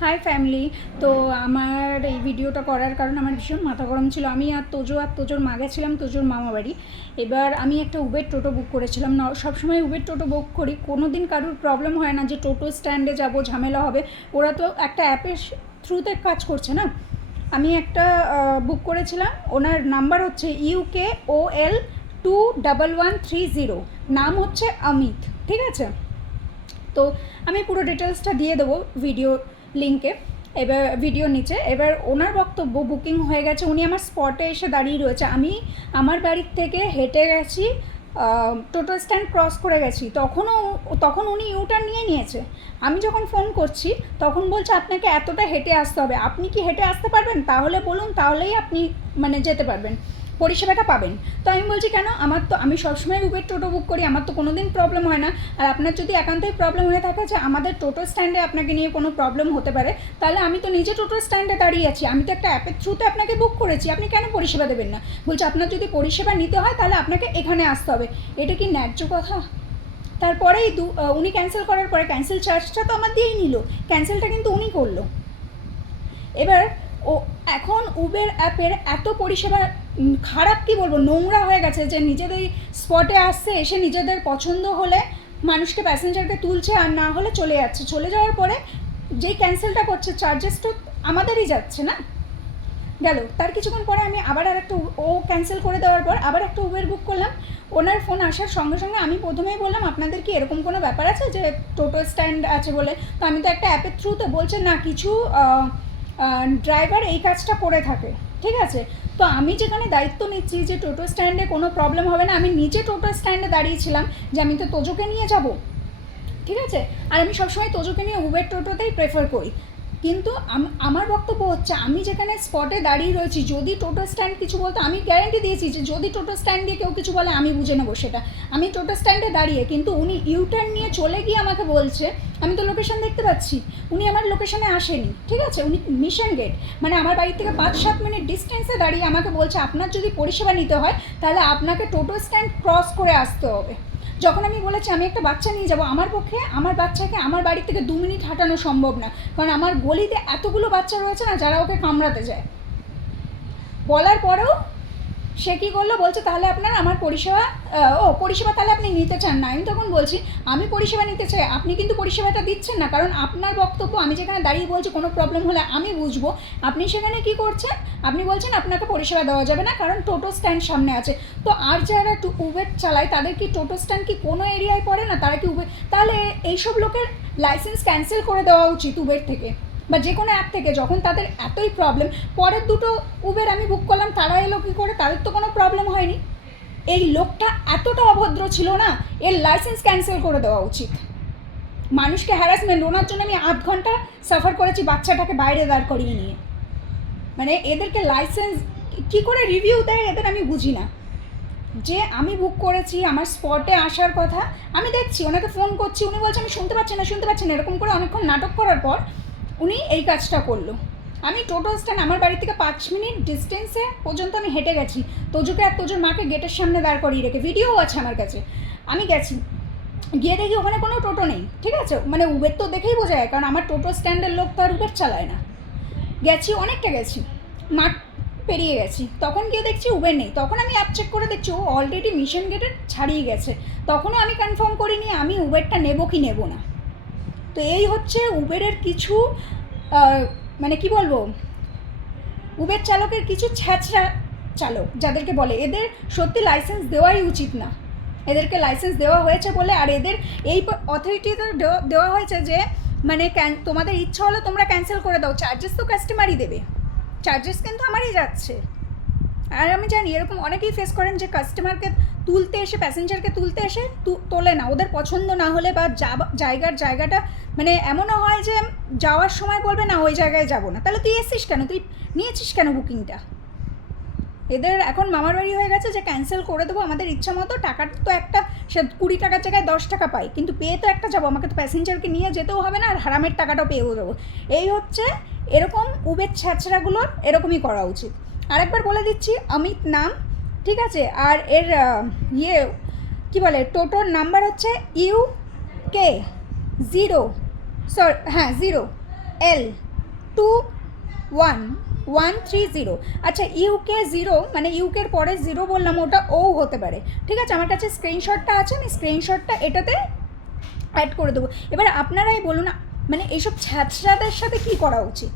High family তো আমার এই ভিডিওটা করার কারণ আমার ভীষণ মাথা গরম ছিল। আমি আর তোজো আর তোজোর মা গেছিলাম, তোজোর মামা বাড়ি। এবার আমি একটা উবের টোটো বুক করেছিলাম। না, সবসময় উবের টোটো বুক করি। কোনো দিন কারোর প্রবলেম হয় না যে টোটো স্ট্যান্ডে যাব, ঝামেলা হবে। ওরা তো একটা অ্যাপের থ্রুতে কাজ করছে না? আমি একটা বুক করেছিলাম। ওনার নাম্বার হচ্ছে UK O L two double one three zero নাম হচ্ছে অমিত। ঠিক আছে? তো আমি পুরো ডিটেলসটা দিয়ে দেবো ভিডিও লিঙ্কে এবার ভিডিও নিচে। এবার ওনার বক্তব্য বুকিং হয়ে গেছে। উনি আমার স্পটে এসে দাঁড়িয়ে রয়েছে। আমি আমার বাড়ির থেকে হেঁটে গেছি টোটো স্ট্যান্ড ক্রস করে গেছি। তখনও তখন উনি ইউটার্ন নিয়ে নিয়েছে। আমি যখন ফোন করছি, তখন বলছে, আপনাকে এতটা হেঁটে আসতে হবে। আপনি কি হেঁটে আসতে পারবেন? তাহলে বলুন, তাহলেই আপনি মানে যেতে পারবেন। পরিষেবাটা পাবেন। তো আমি বলছি, কেন? আমার তো, আমি সবসময় উবের টোটো বুক করি, আমার তো কোনো দিন প্রবলেম হয় না। আর আপনার যদি একান্তই প্রবলেম হয়ে থাকে যে আমাদের টোটো স্ট্যান্ডে আপনাকে নিয়ে কোনো প্রবলেম হতে পারে, তাহলে আমি তো নিজে টোটো স্ট্যান্ডে দাঁড়িয়ে আছি। আমি তো একটা অ্যাপের থ্রুতে আপনাকে বুক করেছি। আপনি কেন পরিষেবা দেবেন না? বলছে, আপনার যদি পরিষেবা নিতে হয়, তাহলে আপনাকে এখানে আসতে হবে। এটা কি ন্যায্য কথা? তারপরেই দু উনি ক্যান্সেল করার পরে ক্যান্সেল চার্জটা তো আমার দিয়েই নিল। ক্যান্সেলটা কিন্তু উনি করল। এবার ও এখন উবের অ্যাপের এত পরিষেবা খারাপ কি বলব? নোংরা হয়ে গেছে যে নিজেদের স্পটে আসছে, এসে নিজেদের পছন্দ হলে মানুষকে প্যাসেঞ্জারকে তুলছে আর না হলে চলে যাচ্ছে। চলে যাওয়ার পরে যেই ক্যান্সেলটা করছে চার্জেস তো আমাদেরই যাচ্ছে না? গেল। তার কিছুক্ষণ পরে আমি আবার আর একটা ও ক্যান্সেল করে দেওয়ার পর আবার একটা উবের বুক করলাম। ওনার ফোন আসার সঙ্গে সঙ্গে আমি প্রথমেই বললাম, আপনাদের কি এরকম কোনো ব্যাপার আছে যে টোটো স্ট্যান্ড আছে বলে? তো আমি তো একটা অ্যাপের থ্রুতে বলছে, না, কিছু ড্রাইভার এই কাজটা করে থাকে, ঠিক আছে? তো আমি যেখানে দায়িত্ব নিচ্ছি যে টোটো স্ট্যান্ডে কোনো প্রবলেম হবে না, আমি নিজে টোটো স্ট্যান্ডে দাঁড়িয়েছিলাম যে আমি তো তোজোকে নিয়ে যাব, ঠিক আছে? আর আমি সবসময় তোজোকে নিয়ে উবের টোটোতেই প্রেফার করি। কিন্তু আমার বক্তব্য হচ্ছে, আমি যেখানে স্পটে দাঁড়িয়ে রয়েছি, যদি টোটো স্ট্যান্ড কিছু বলতো, আমি গ্যারেন্টি দিয়েছি যে যদি টোটো স্ট্যান্ড দিয়ে কেউ কিছু বলে, আমি বুঝে নেব সেটা। আমি টোটো স্ট্যান্ডে দাঁড়িয়ে, কিন্তু উনি ইউটার্ন নিয়ে চলে গিয়ে আমাকে বলছে, আমি তো লোকেশন দেখতে পাচ্ছি, উনি আমার লোকেশনে আসেনি, ঠিক আছে? উনি মিশন গেট মানে আমার বাড়ি থেকে পাঁচ সাত মিনিট ডিস্টেন্সে দাঁড়িয়ে আমাকে বলছে, আপনার যদি পরিষেবা নিতে হয়, তাহলে আপনাকে টোটো স্ট্যান্ড ক্রস করে আসতে হবে। যখন আমি বলেছি আমি একটা বাচ্চা নিয়ে যাব, আমার পক্ষে আমার বাচ্চাকে আমার বাড়ি থেকে দু মিনিট হাঁটানো সম্ভব না। কারণ আমার গলিতে এতগুলো বাচ্চা রয়েছে না, যারা ওকে কামড়াতে যায়। বলার পরেও সে কী করল? বলছে, তাহলে আপনার আমার পরিষেবা ও পরিষেবা তাহলে আপনি নিতে চান না। আমি তখন বলছি, আমি পরিষেবা নিতে চাই, আপনি কিন্তু পরিষেবাটা দিচ্ছেন না, কারণ আপনার বক্তব্য, আমি যেখানে দাঁড়িয়ে বলছি কোনো প্রবলেম হলে আমি বুঝব। আপনি সেখানে কি করছেন? আপনি বলছেন, আপনাকে পরিষেবা দেওয়া যাবে না, কারণ টোটো স্ট্যান্ড সামনে আছে। তো আর যারা একটু উবের চালায়, তাদের কি টোটো স্ট্যান্ড কি কোনো এরিয়ায় পড়ে না? তারা কি উবের তাহলে এইসব লোকের লাইসেন্স ক্যান্সেল করে দেওয়া উচিত উবের থেকে। বা যে কোনো অ্যাপ থেকে যখন তাদের এতই প্রবলেম পরের দুটো উবের আমি বুক করলাম, তারা এলো কী করে? তাদের তো কোনো প্রবলেম হয়নি। এই লোকটা এতটা অভদ্র ছিল না, এর লাইসেন্স ক্যান্সেল করে দেওয়া উচিত। মানুষকে হ্যারাসমেন্ট ওনার জন্য আমি আধ ঘণ্টা সাফার করেছি বাচ্চাটাকে বাইরে দাঁড় করিয়ে নিয়ে। মানে এদেরকে লাইসেন্স কি করে রিভিউ দেয় এদের আমি বুঝি না। যে আমি বুক করেছি, আমার স্পটে আসার কথা, আমি দেখছি, ওনাকে ফোন করছি, উনি বলছে, আমি শুনতে পাচ্ছি না, শুনতে পাচ্ছি না। এরকম করে অনেকক্ষণ নাটক করার পর উনি এই কাজটা করল। আমি টোটো স্ট্যান্ড আমার বাড়ি থেকে পাঁচ মিনিট ডিস্টেন্সে পর্যন্ত আমি হেঁটে গেছি। তোজোকে আর তোজুর মাকে গেটের সামনে দাঁড় করিয়ে রেখে ভিডিও আছে আমার কাছে। আমি গেছি। গিয়ে দেখি ওখানে কোনো টোটো নেই, ঠিক আছে? মানে উবের তো দেখেই বোঝা যায়, কারণ আমার টোটো স্ট্যান্ডের লোক তো আর উবের চালায় না। গেছি, অনেকটা গেছি। মাঠ পেরিয়ে গেছি। তখন গিয়ে দেখছি উবের নেই। তখন আমি অ্যাপ চেক করে দেখছি, ও অলরেডি মিশন গেটে ছাড়িয়ে গেছে। তখনও আমি কনফার্ম করিনি আমি উবেরটা নেব কি নেব না। তো এই হচ্ছে উবেরের কিছু মানে কি বলব? উবের চালকের কিছু ছ্যাচড়া চালক, যাদেরকে বলে। এদের সত্যি লাইসেন্স দেওয়াই উচিত না। এদেরকে লাইসেন্স দেওয়া হয়েছে বলে, আর এদের এই অথরিটিতে দেওয়া হয়েছে যে মানে তোমাদের ইচ্ছা হলে তোমরা ক্যান্সেল করে দাও চার্জেস তো কাস্টমারই দেবে। চার্জেস কিন্তু আমারই যাচ্ছে। আর আমি জানি, এরকম অনেকেই ফেস করেন যে কাস্টমারকে তুলতে এসে প্যাসেঞ্জারকে তুলতে এসে তোলে না। ওদের পছন্দ না হলে বা জায়গার জায়গাটা মানে এমনও হয় যে যাওয়ার সময় বলবে, না, ওই জায়গায় যাব না। তাহলে তুই এসছিস কেন? তুই নিয়েছিস কেন বুকিংটা এদের এখন মামার বাড়ি হয়ে গেছে যে ক্যান্সেল করে দেবো। আমাদের ইচ্ছা মতো টাকার তো একটা, সে কুড়ি টাকার জায়গায় দশ টাকা পাই কিন্তু পেয়ে তো একটা যাব। আমাকে তো প্যাসেঞ্জারকে নিয়ে যেতেও হবে না, আর হারামের টাকাটাও পেয়েও দেবো এই হচ্ছে এরকম উবের ছ্যাঁচড়াগুলোর এরকমই করা উচিত। আরেকবার বলে দিচ্ছি, অমিত নাম ঠিক আছে? আর এর ইয়ে কী বলে? টোটোর নাম্বার হচ্ছে ইউ কে জিরো, সর হ্যাঁ zero, L two one one three zero. আচ্ছা ইউকে জিরো মানে ইউকের পরে জিরো বললাম, ওটা ও হতে পারে। ঠিক আছে? আমার কাছে স্ক্রিনশটটা আছে, আমি স্ক্রিনশটটা এটাতে অ্যাড করে দেবো। এবার আপনারাই বলুন মানে এইসব ছ্যাঁচড়াদের সাথে কী করা উচিত?